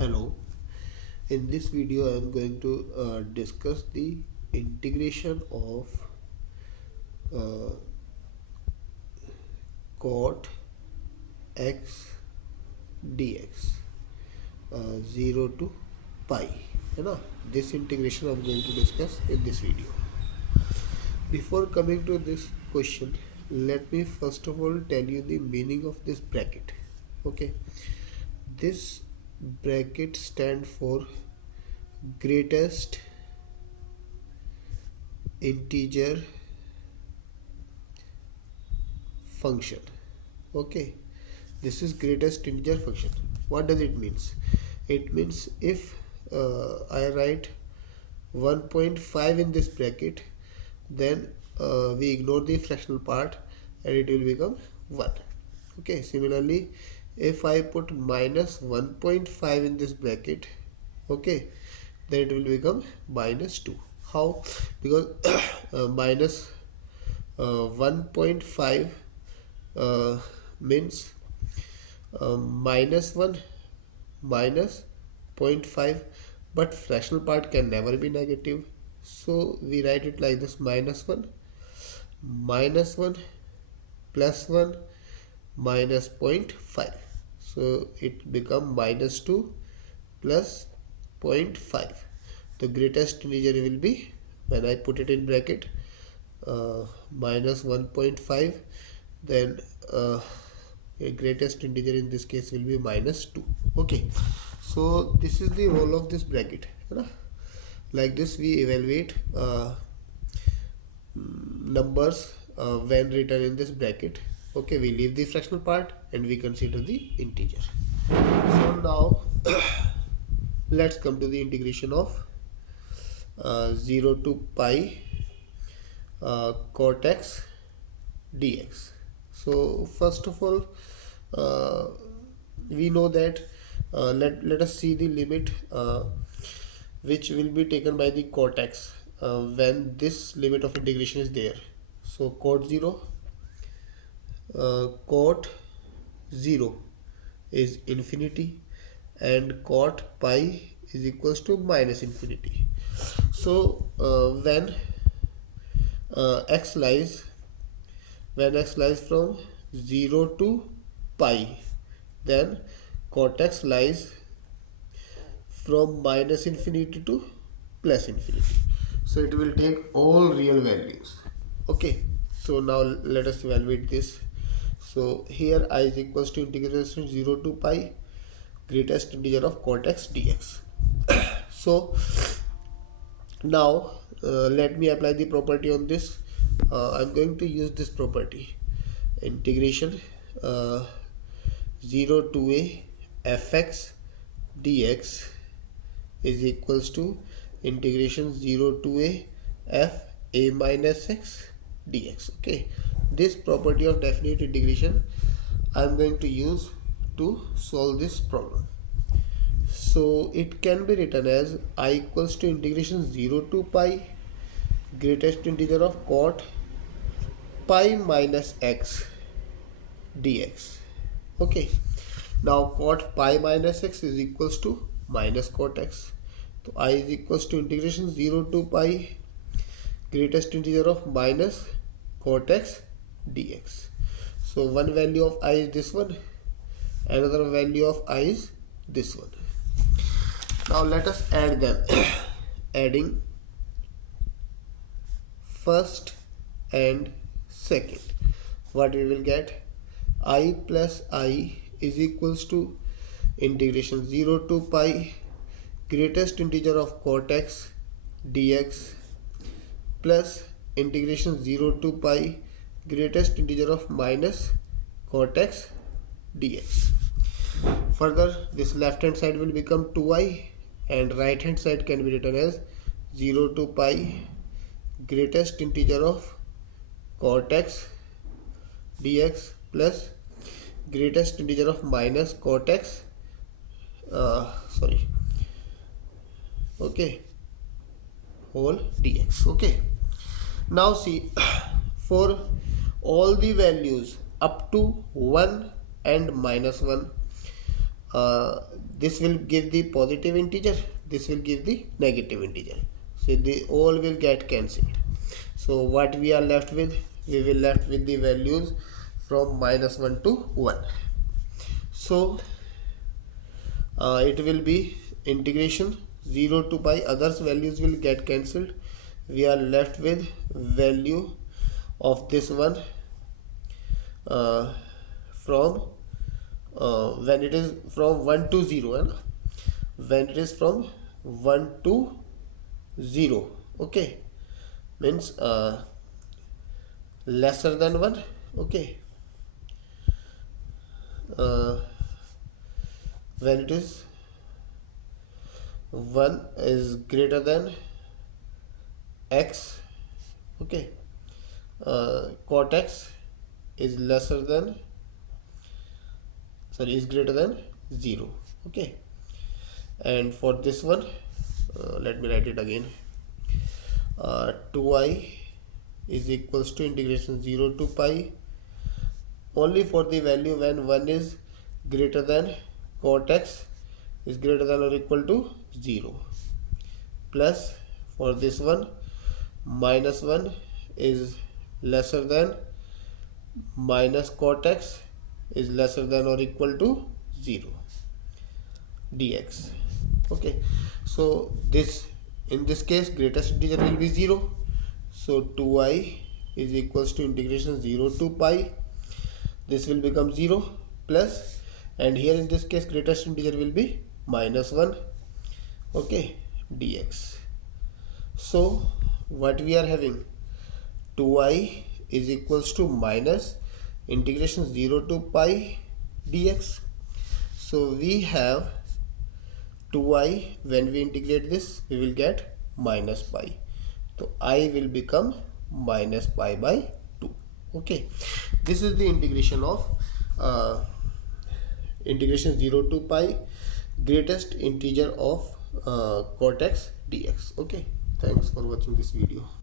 Hello, in this video I am going to discuss the integration of uh, cot x dx 0 to pi. है ना? This integration I am going to discuss in this video. Before coming to this question, let me first of all tell you the meaning of this bracket. Okay, this bracket stand for greatest integer function. Okay, this is greatest integer function. What does it means? It means if I write 1.5 in this bracket, then we ignore the fractional part and it will become 1. Okay, similarly if I put minus 1.5 in this bracket, okay, then it will become minus 2. How? Because minus 1.5 means minus 1 minus 0.5, but fractional part can never be negative, so we write it like this: minus 1 plus 1 minus 0.5, so it become minus 2 plus 0.5. The greatest integer will be, when I put it in bracket, minus 1.5, then a greatest integer in this case will be minus 2. Okay, so this is the role of this bracket, right? Like this we evaluate numbers when written in this bracket. Okay, we leave the fractional part and we consider the integer. So now let's come to the integration of 0 to pi cot x dx. So first of all, we know that let us see the limit which will be taken by the cot x when this limit of integration is there. So cot 0 is infinity and cot pi is equals to minus infinity. So when x lies from 0 to pi, then cot x lies from minus infinity to plus infinity. So it will take all real values. Okay, so now let us evaluate this. So here I is equals to integration 0 to pi greatest integer of cot x dx. So now let me apply the property on this. I'm going to use this property: integration 0 to a fx dx is equals to integration 0 to a f a minus x dx. Okay, this property of definite integration I'm going to use to solve this problem. So it can be written as I equals to integration 0 to pi greatest integer of cot pi minus x dx. Okay, now cot pi minus x is equals to minus cot x. So I is equals to integration 0 to pi greatest integer of minus cot x dx. So one value of I is this one, another value of I is this one. Now let us add them. Adding first and second, what we will get: I plus I is equals to integration 0 to pi greatest integer of cot x dx plus integration 0 to pi greatest integer of minus cot x dx. Further, this left hand side will become 2i and right hand side can be written as 0 to pi greatest integer of cot x dx plus greatest integer of minus cot x whole dx. Okay, now see, for all the values up to 1 and minus 1, this will give the positive integer, this will give the negative integer, so they all will get cancelled. So what we are left with, we will left with the values from -1 to 1. So it will be integration 0 to pi, others values will get cancelled. We are left with value of this one from when it is from 1 to 0, and when it is from 1 to 0, okay, means lesser than 1, okay, when it is 1 is greater than x, okay, cot x is lesser than, sorry, is greater than 0, okay. And for this one, let me write it again, 2i is equals to integration 0 to pi only for the value when 1 is greater than cot x is greater than or equal to 0, plus for this one -1 is lesser than minus cot x is lesser than or equal to 0 dx, okay. So this, in this case, greatest integer will be 0, so 2i is equals to integration 0 to pi, this will become 0, plus, and here in this case greatest integer will be -1, okay, dx. So what we are having, 2i is equals to minus integration 0 to pi dx. So we have 2i, when we integrate this we will get minus pi, so I will become minus pi by 2, okay. This is the integration of integration 0 to pi greatest integer of cot x dx, okay. Thanks for watching this video.